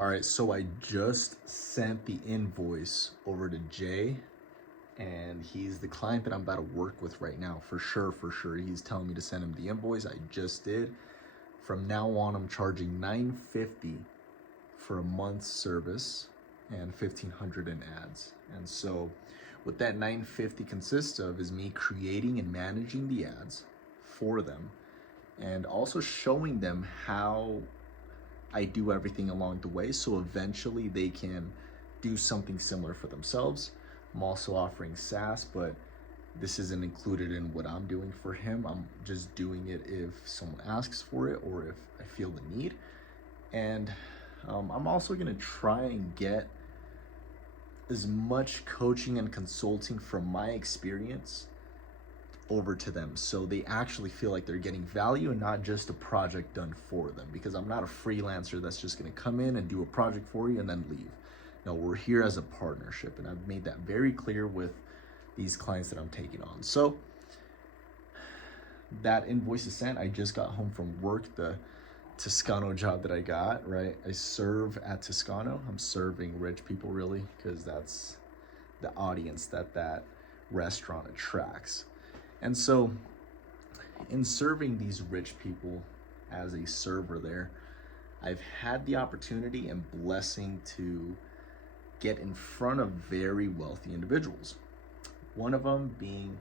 All right, so I just sent the invoice over to Jay, and he's the client that I'm about to work with right now, for sure, for sure. He's telling me to send him the invoice. I just did. From now on, I'm charging $950 for a month's service and $1,500 in ads. And so what that $950 consists of is me creating and managing the ads for them, and also showing them how I do everything along the way, so eventually they can do something similar for themselves. I'm also offering SaaS, but this isn't included in what I'm doing for him. I'm just doing it if someone asks for it or if I feel the need. And I'm also gonna try and get as much coaching and consulting from my experience over to them, so they actually feel like they're getting value and not just a project done for them, because I'm not a freelancer that's just going to come in and do a project for you and then leave. No, we're here as a partnership, and I've made that very clear with these clients that I'm taking on. So that invoice is sent. I just got home from work, the Toscano job that I got, right? I serve at Toscano. I'm serving rich people, really, because that's the audience that restaurant attracts. And so in serving these rich people as a server there, I've had the opportunity and blessing to get in front of very wealthy individuals. One of them being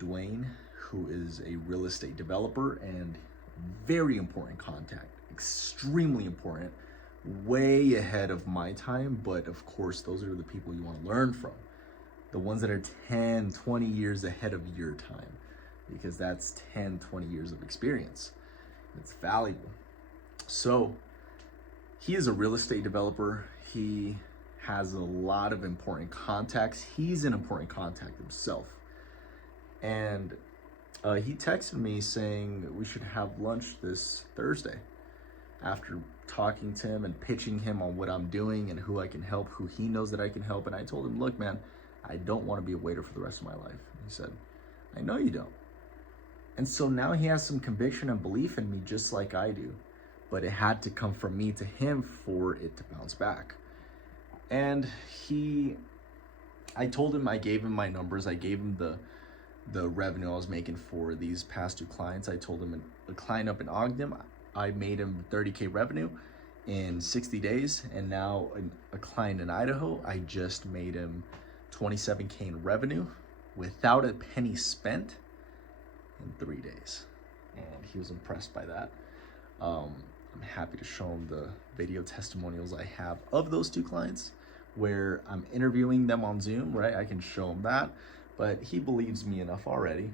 Dwayne, who is a real estate developer and very important contact, extremely important, way ahead of my time. But of course, those are the people you want to learn from. The ones that are 10, 20 years ahead of your time, because that's 10, 20 years of experience. It's valuable. So he is a real estate developer. He has a lot of important contacts. He's an important contact himself. And he texted me saying we should have lunch this Thursday, after talking to him and pitching him on what I'm doing and who I can help, who he knows that I can help. And I told him, look, man, I don't want to be a waiter for the rest of my life. He said, I know you don't. And so now he has some conviction and belief in me, just like I do. But it had to come from me to him for it to bounce back. And I told him, I gave him my numbers. I gave him the revenue I was making for these past two clients. I told him a client up in Ogden, I made him 30K revenue in 60 days. And now a client in Idaho, I just made him 27K in revenue without a penny spent in 3 days. And he was impressed by that. I'm happy to show him the video testimonials I have of those two clients where I'm interviewing them on Zoom, right? I can show him that, but he believes me enough already.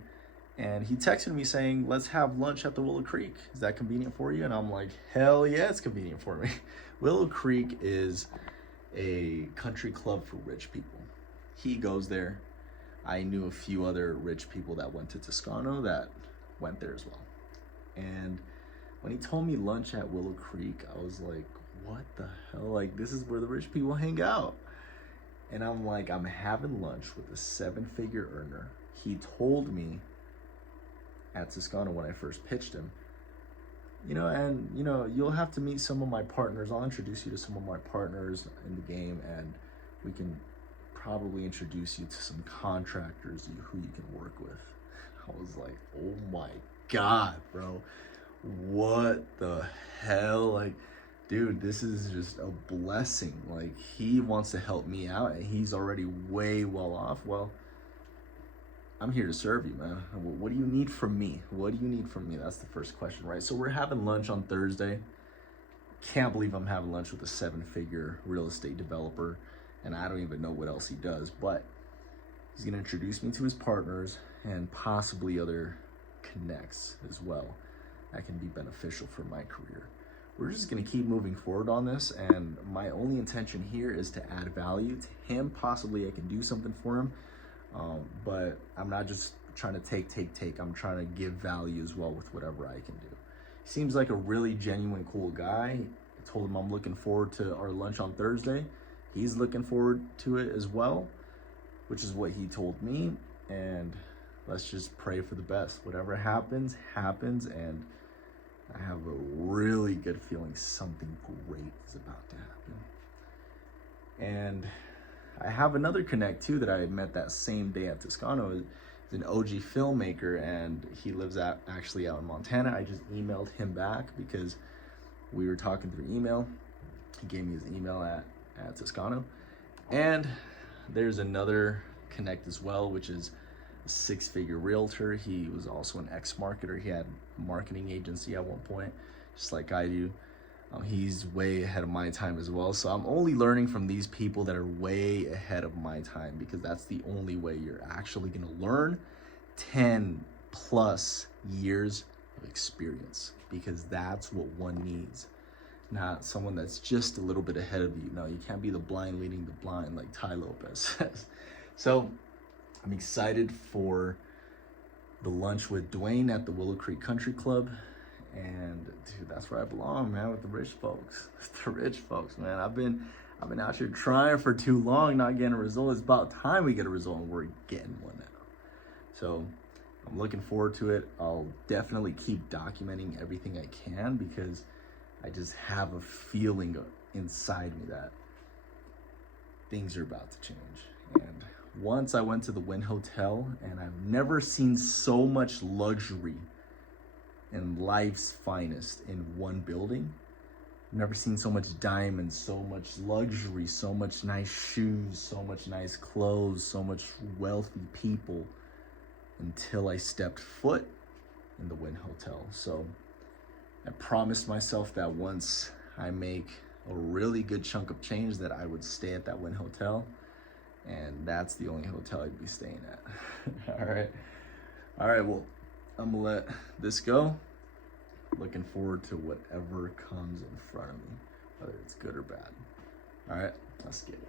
And he texted me saying, let's have lunch at the Willow Creek. Is that convenient for you? And I'm like, hell yeah, it's convenient for me. Willow Creek is a country club for rich people. He goes there. I knew a few other rich people that went to Toscano that went there as well. And when he told me lunch at Willow Creek, I was like, what the hell? Like, this is where the rich people hang out. And I'm like, I'm having lunch with a 7-figure earner. He told me at Toscano when I first pitched him, you'll have to meet some of my partners. I'll introduce you to some of my partners in the game, and we can probably introduce you to some contractors who you can work with. I was like, oh my God, bro. What the hell? Like, dude, this is just a blessing. Like, he wants to help me out and he's already way well off. Well, I'm here to serve you, man. What do you need from me? What do you need from me? That's the first question, right? So we're having lunch on Thursday. Can't believe I'm having lunch with a 7-figure real estate developer, and I don't even know what else he does, but he's gonna introduce me to his partners and possibly other connects as well that can be beneficial for my career. We're just gonna keep moving forward on this, and my only intention here is to add value to him. Possibly I can do something for him, but I'm not just trying to take. I'm trying to give value as well with whatever I can do. He seems like a really genuine, cool guy. I told him I'm looking forward to our lunch on Thursday. He's looking forward to it as well, which is what he told me. And let's just pray for the best. Whatever happens, happens. And I have a really good feeling something great is about to happen. And I have another connect too that I met that same day at Toscano. He's an OG filmmaker, and he lives actually out in Montana. I just emailed him back because we were talking through email. He gave me his email at Toscano. And there's another connect as well, which is a 6-figure realtor. He was also an ex-marketer. He had a marketing agency at one point, just like I do. He's way ahead of my time as well. So I'm only learning from these people that are way ahead of my time, because that's the only way you're actually gonna learn 10 plus years of experience, because that's what one needs. Not someone that's just a little bit ahead of you. No, you can't be the blind leading the blind like Ty Lopez says. So I'm excited for the lunch with Dwayne at the Willow Creek Country Club. And dude, that's where I belong, man, with the rich folks. The rich folks, man. I've been out here trying for too long, not getting a result. It's about time we get a result, and we're getting one now. So I'm looking forward to it. I'll definitely keep documenting everything I can, because I just have a feeling inside me that things are about to change. And once I went to the Wynn Hotel, and I've never seen so much luxury and life's finest in one building. I've never seen so much diamonds, so much luxury, so much nice shoes, so much nice clothes, so much wealthy people, until I stepped foot in the Wynn Hotel. So I promised myself that once I make a really good chunk of change, that I would stay at that Wynn Hotel. And that's the only hotel I'd be staying at. All right, well, I'm gonna let this go. Looking forward to whatever comes in front of me, whether it's good or bad. All right, let's get it.